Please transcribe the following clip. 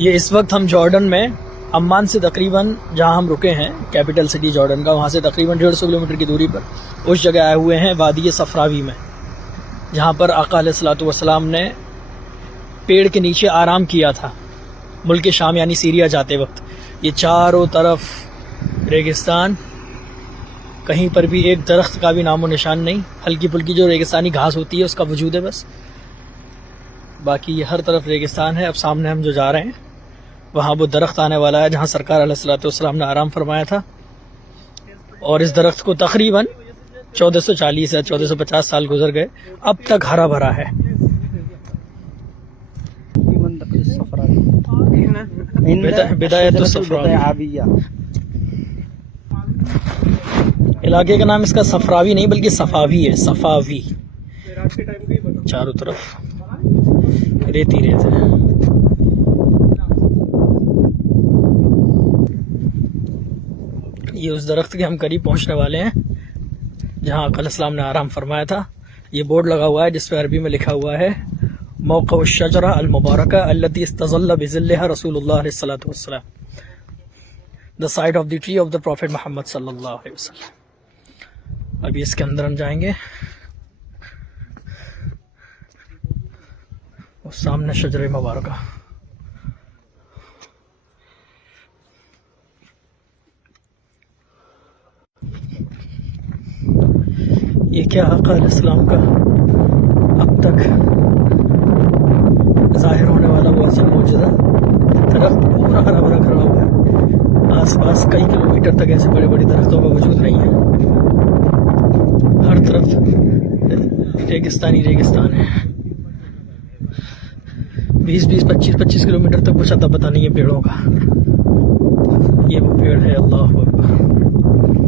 ये इस वक्त हम जॉर्डन में अम्मान से तकरीबन, जहां हम रुके हैं कैपिटल सिटी जॉर्डन का, वहां से तकरीबन 150 किलोमीटर की दूरी पर उस जगह आए हुए हैं वादी सफरावी में, जहां पर आका अलैहिस्सलातु वस्सलाम ने पेड़ के नीचे आराम किया था मुल्क शाम यानी सीरिया जाते वक्त। ये चारों तरफ रेगिस्तान, कहीं पर भी एक दरख्त का भी नामो निशान नहीं, हल्की फुल्की जो रेगिस्तानी घास होती है उसका वजूद है बस, बाकी ये हर तरफ रेगिस्तान है। अब सामने हम जो जा रहे हैं वहाँ वो दरख्त आने वाला है जहाँ सरकार अलैहिस्सलातु वस्सलाम ने आराम फरमाया था, और इस दरख्त को तकरीबन 1440 या 1450 साल गुजर गए, अब तक हरा भरा है। इलाके का नाम इसका सफरावी नहीं बल्कि सफावी है, सफावी। चारों तरफ रेत ही रेत है। ये उस दरख्त के हम करीब पहुंचने वाले हैं जहां आका अलैहिस्सलाम ने आराम फरमाया था। ये बोर्ड लगा हुआ है जिस पर अरबी में लिखा हुआ है मौक़अ शजरा अल मुबारका अल्लती इस्तज़ल्ला बिज़िल्लिहा रसूलुल्लाह सल्लल्लाहु अलैहि वसल्लम, the site of the tree of the prophet Muhammad सल्लल्लाहु अलैहि वसल्लम। अभी इसके अंदर हम जाएंगे, और सामने शजरे मुबारका। ये क्या आका अलैहिस्सलाम का अब तक जाहिर होने वाला वो अजीम मौजूदा। दरख्त पूरा हरा भरा खड़ा हुआ है, आसपास कई किलोमीटर तक ऐसे बड़े बड़े दरख्तों का वजूद नहीं है, हर तरफ रेगिस्तानी रेगिस्तान है। 20-20, 25-25 किलोमीटर तक कुछ अता पता नहीं है पेड़ों का। ये वो पेड़ है, अल्लाह हू अकबर।